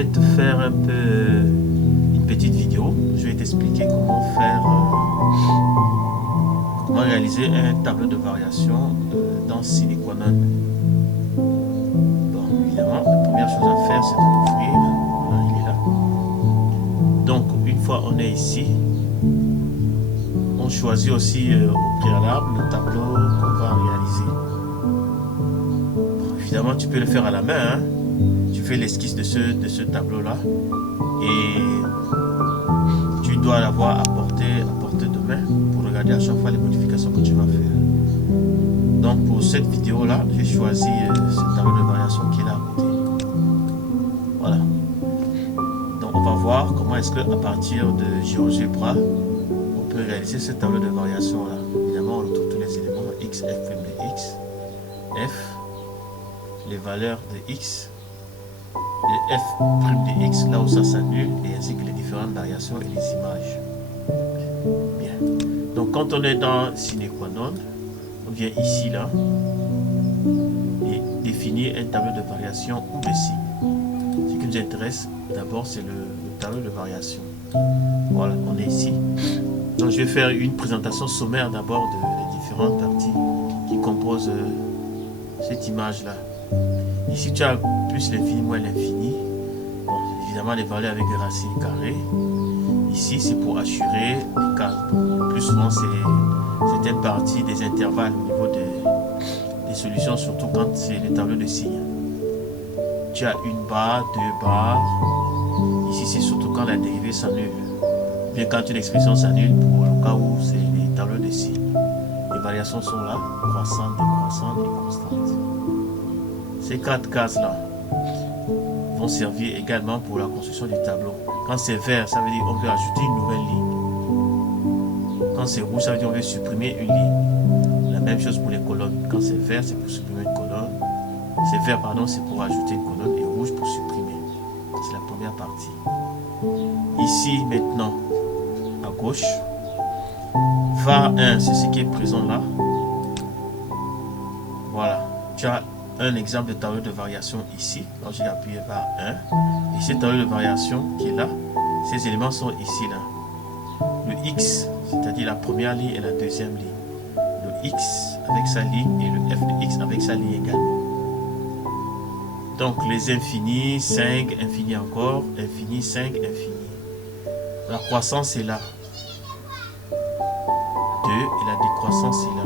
vais te faire un peu une petite vidéo. Je vais t'expliquer comment faire, comment réaliser un tableau de variation dans Cinequanon. Bon, évidemment, la première chose à faire, c'est de l'ouvrir. Voilà, il est là. Donc, une fois on est ici, on choisit aussi au préalable le tableau qu'on va réaliser. Bon, évidemment, tu peux le faire à la main, hein. Tu fais l'esquisse de ce tableau là et tu dois l'avoir à portée de main pour regarder à chaque fois les modifications que tu vas faire. Donc pour cette vidéo là, j'ai choisi ce tableau de variation qui est là à côté. Voilà. Donc on va voir comment est-ce que à partir de GeoGebra on peut réaliser ce tableau de variation là. Évidemment on retrouve tous les éléments x, f' de x, f, les valeurs de x, les f' de x, là où ça s'annule, et ainsi que les différentes variations et les images. Bien. Donc quand on est dans Cinequanon, on vient ici là et définir un tableau de variation ou de signes. Ce qui nous intéresse d'abord, c'est le tableau de variation. Voilà, on est ici. Donc je vais faire une présentation sommaire d'abord des différentes parties qui composent cette image là. Ici tu as plus l'infini moins l'infini. Bon, évidemment les valeurs avec des racines carrées. Ici c'est pour assurer les cases. Plus souvent c'est une partie des intervalles au niveau des solutions, surtout quand c'est le tableau de signes. Tu as une barre, deux barres. Ici c'est surtout quand la dérivée s'annule. Bien quand une expression s'annule pour le cas où c'est les tableaux de signes. Les variations sont là, croissantes, décroissantes et constantes. Ces quatre cases-là vont servir également pour la construction du tableau. Quand c'est vert, ça veut dire qu'on veut ajouter une nouvelle ligne. Quand c'est rouge, ça veut dire qu'on veut supprimer une ligne. La même chose pour les colonnes. Quand c'est vert, c'est pour supprimer une colonne. C'est vert, pardon, c'est pour ajouter une colonne, et rouge pour supprimer. C'est la première partie. Ici, maintenant, à gauche, var 1, c'est ce qui est présent là. Voilà. Tu as un exemple de tableau de variation ici. Donc j'ai appuyé var 1. Et ce tableau de variation qui est là, ces éléments sont ici là. Le x, c'est-à-dire la première ligne et la deuxième ligne. Le x avec sa ligne et le f de x avec sa ligne également. Donc les infinis, 5, infini encore, infini, 5, infini. La croissance est là. 2 et la décroissance est là.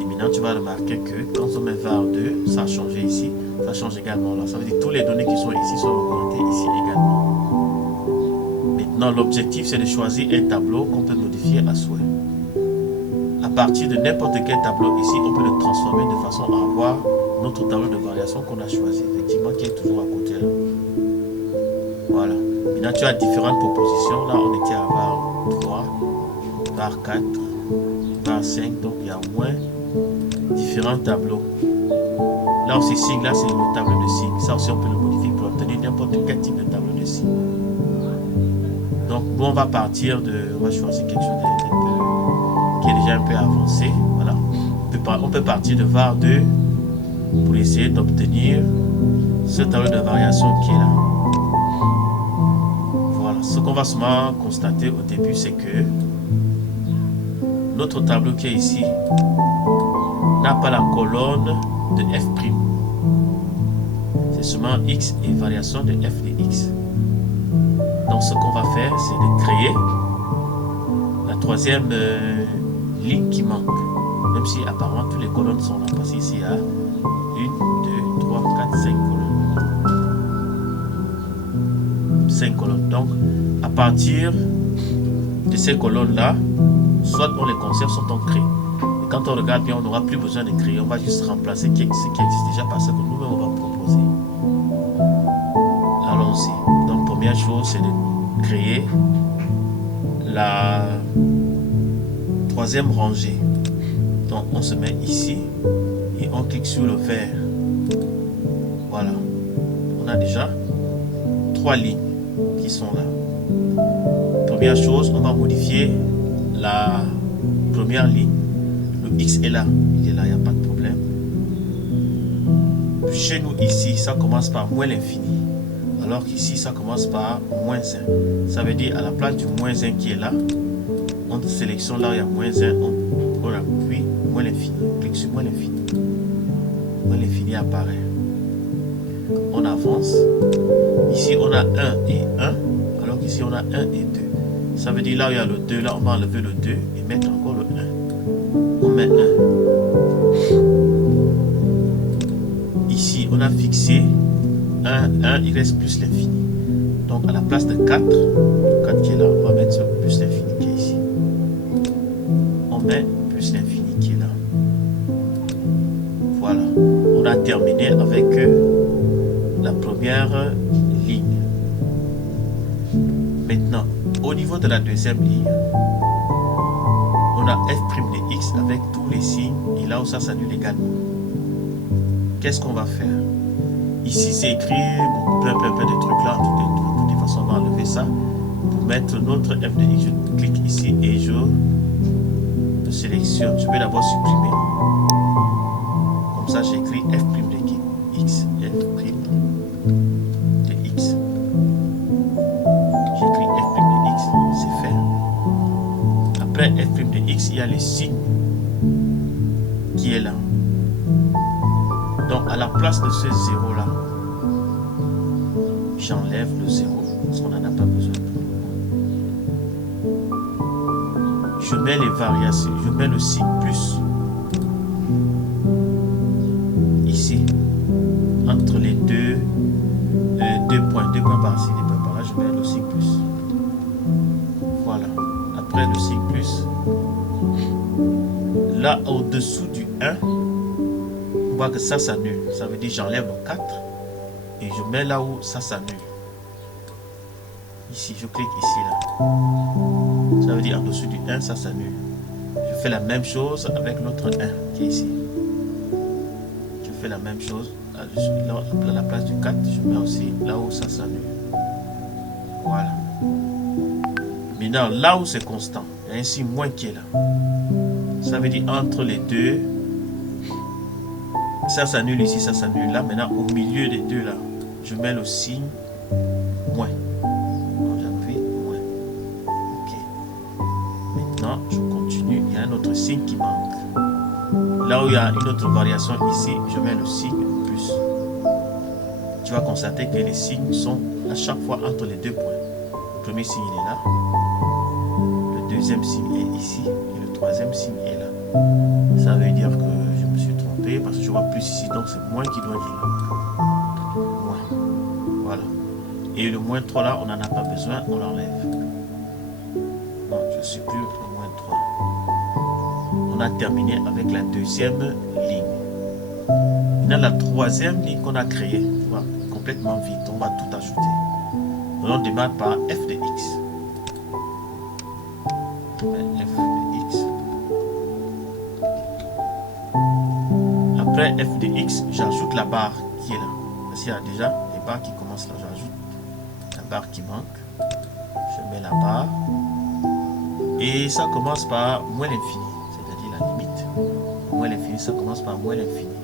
Et maintenant tu vas remarquer que quand on met var 2, ça a changé ici, ça change également là. Ça veut dire que toutes les données qui sont ici sont représentées ici également. Maintenant l'objectif c'est de choisir un tableau qu'on peut modifier à souhait. À partir de n'importe quel tableau ici, on peut le transformer de façon à avoir notre tableau de variation qu'on a choisi, effectivement qui est toujours à côté là. Voilà. Maintenant tu as différentes propositions. Là on était à var 3, var 4, var 5, donc il y a au moins différents tableaux. Là où c'est signe, là c'est le tableau de signe. Ça aussi on peut le modifier pour obtenir n'importe quel type de tableau de signe. Donc nous on va partir de, on va choisir quelque chose d'un peu, qui est déjà un peu avancé. Voilà. On peut partir de var 2 pour essayer d'obtenir ce tableau de variation qui est là. Voilà. Ce qu'on va seulement constater au début, c'est que notre tableau qui est ici n'a pas la colonne de f'. C'est seulement x et variation de f de x. Donc ce qu'on va faire, c'est de créer la troisième ligne qui manque. Même si apparemment toutes les colonnes sont là. Parce qu'ici il y a 1, 2, 3, 4, 5 colonnes. 5 colonnes. Donc à partir de ces colonnes-là, soit on les conserve, soit on crée. Et quand on regarde bien, on n'aura plus besoin de créer. On va juste remplacer ce qui existe déjà par ce que nous-mêmes on va proposer. Allons-y. Donc première chose, c'est de créer la troisième rangée. Donc on se met ici et on clique sur le vert. Voilà. On a déjà 3 lignes qui sont là. Première chose, on va modifier la première ligne. Le x est là, il est là, il n'y a pas de problème. Chez nous ici, ça commence par moins l'infini. Alors qu'ici, ça commence par moins 1. Ça veut dire à la place du moins 1 qui est là, on sélectionne là où il y a moins 1, on appuie moins l'infini. On clique sur moins l'infini. Moins l'infini apparaît. On avance. Ici, on a 1 et 1, alors qu'ici, on a 1 et 2. Ça veut dire là où il y a le 2, là, on va enlever le 2 et mettre encore le 1. On met 1. Ici, on a fixé 1, il reste plus l'infini. Donc, à la place de 4, le 4 qui est là, on va mettre plus l'infini qui est ici. On met plus l'infini qui est là. Voilà. On a terminé avec la première ligne. Maintenant, au niveau de la deuxième ligne, on a f' de x avec tous les signes et là où ça s'annule également. Qu'est-ce qu'on va faire? Ici, c'est écrit plein de trucs là. De toute façon, on va enlever ça pour mettre notre f de x. Je clique ici et je le sélectionne. Je vais d'abord supprimer. Comme ça, j'écris f' de x. F' de x. J'écris f' de x. C'est fait. Après f' de x, il y a le signe qui est là. Donc, à la place de ce 0 là, j'enlève le 0 parce qu'on n'en a pas besoin pour le moment. Je mets les variations, je mets le signe plus ici, entre les deux points par-ci, 2 points par-là, je mets le signe plus. Voilà. Après le signe plus, là au-dessous du 1, que ça s'annule, ça veut dire j'enlève le 4 et je mets là où ça s'annule. Ici, je clique ici là. Ça veut dire en dessous du 1, ça s'annule. Je fais la même chose avec l'autre 1 qui est ici. Je fais la même chose à la place du 4, je mets aussi là où ça s'annule. Voilà. Maintenant, là où c'est constant, il y a un signe moins qui est là. Ça veut dire entre les deux, ça s'annule ici, ça s'annule là. Maintenant, au milieu des deux là, je mets le signe moins. J'appuie moins. Ok. Maintenant, je continue. Il y a un autre signe qui manque. Là où il y a une autre variation ici, je mets le signe plus. Tu vas constater que les signes sont à chaque fois entre les deux points. Le premier signe il est là. Le deuxième signe est ici. Et le troisième signe est là. Ça veut dire que je me suis trompé parce que je vois plus ici, donc c'est moins qui doit être là. Moins. Voilà. Et le moins 3 là, on n'en a pas besoin, on l'enlève. Non, je supprime le moins 3. On a terminé avec la deuxième ligne. Maintenant, la troisième ligne qu'on a créée, voilà, complètement vide, on va tout ajouter. On démarre par f de x. F de x. Après f de x, j'ajoute la barre qui est là. Parce qu'il y a déjà les barres qui commencent là. J'ajoute la barre qui manque. Je mets la barre. Et ça commence par moins l'infini. C'est-à-dire la limite. Moins l'infini, ça commence par moins l'infini.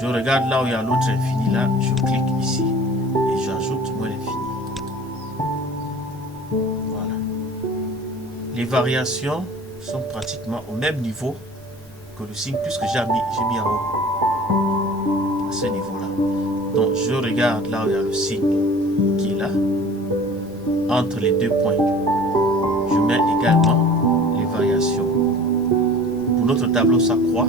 Je regarde là où il y a l'autre infini là. Je clique ici. Et j'ajoute moins l'infini. Voilà. Les variations sont pratiquement au même niveau que le signe plus que j'ai mis en haut. À ce niveau-là. Donc je regarde là où il y a le signe qui est là. Entre les deux points. Je mets également les variations. Pour notre tableau, ça croît.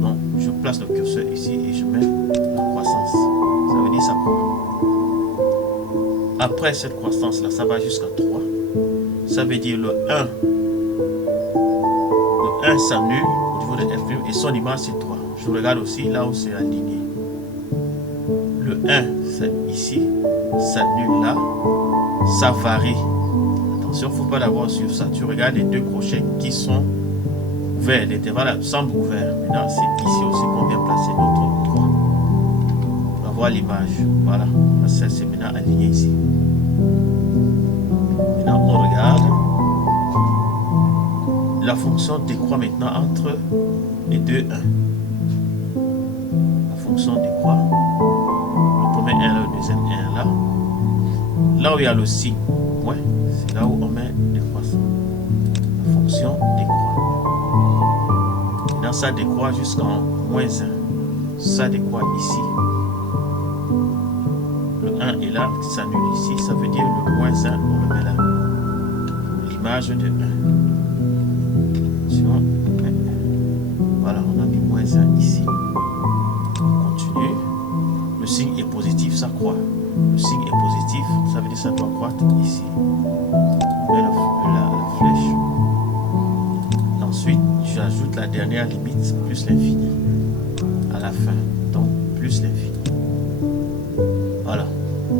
Donc je place le curseur ici et je mets la croissance. Ça veut dire ça croît. Après cette croissance-là, ça va jusqu'à 3. Ça veut dire le 1. Le 1 s'annule au niveau de f' et son image c'est 3. Je regarde aussi là où c'est aligné. Le 1, c'est ici. S'annule là. Ça varie. Attention, il ne faut pas l'avoir sur ça. Tu regardes les deux crochets qui sont ouverts. L'intervalle semble ouvert. Maintenant, c'est ici aussi qu'on vient placer notre 3. On va voir l'image. Voilà. Ça, c'est maintenant aligné ici. Maintenant, on regarde. La fonction décroît maintenant entre les deux 1. La fonction décroît. Le premier 1 là, le deuxième 1 là. là où il y a le signe point, c'est là où on met les croissants. La fonction décroît. Maintenant, ça décroît jusqu'en -1. Ça décroît ici. Le 1 est là, ça s'annule ici. Ça veut dire le -1, on le met là. L'image de 1. Voilà, on a mis -1 ici. On continue. Le signe est positif, ça croît. Le signe est positif, ça veut dire que ça doit croître ici. On met la flèche. Ensuite, j'ajoute la dernière limite plus l'infini à la fin. Donc, plus l'infini. Voilà.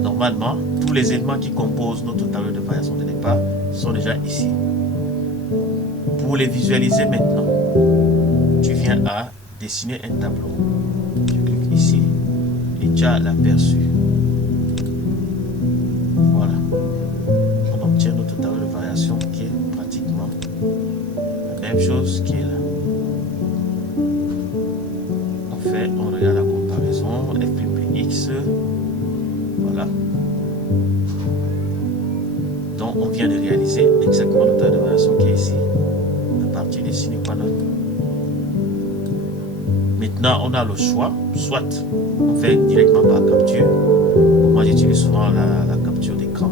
Normalement, tous les éléments qui composent notre tableau de variation de départ sont déjà ici. Pour les visualiser maintenant, tu viens à dessiner un tableau. Tu cliques ici et tu as l'aperçu. Voilà. On obtient notre tableau de variation qui est pratiquement la même chose qui est là. On regarde la comparaison, FPPX. Voilà. Donc on vient de réaliser exactement le tableau de variation qui est ici. À partir des signes panneaux. Maintenant, on a le choix, soit on fait directement par capture. Moi, j'utilise souvent la capture d'écran.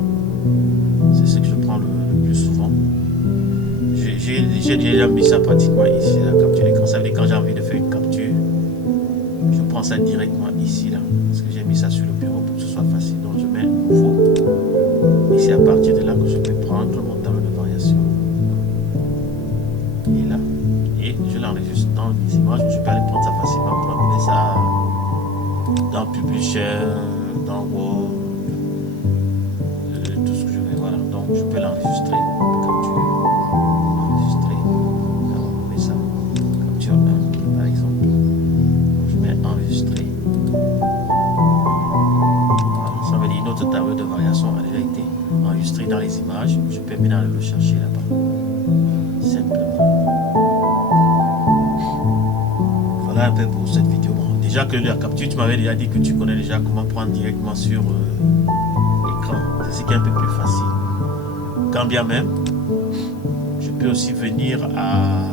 C'est ce que je prends le plus souvent. J'ai déjà mis ça pratiquement ici, la capture d'écran. Ça veut dire quand j'ai envie de faire une capture, je prends ça directement ici, là. Parce que j'ai mis ça sur le bureau pour que ce soit facile. Donc, je mets nouveau. Et c'est à partir de là que je peux prendre mon tableau de variation. Et là. Et je l'enregistre dans mes images. Je peux aller prendre ça facilement pour amener ça dans Publisher, dans Word, tout ce que je veux. Voilà. Donc je peux l'enregistrer, capture, enregistrer. Là, on met ça, capture 1 par exemple. Donc, je mets enregistrer. Voilà. Ça veut dire notre tableau de variation a déjà été enregistré dans les images. Je peux maintenant aller le chercher là-bas. Simplement. Voilà un peu pour cette vidéo. Bon, déjà que la capture, tu m'avais déjà dit que tu connais déjà comment prendre directement sur l'écran. C'est ce qui est un peu plus facile. Quand bien même, je peux aussi venir à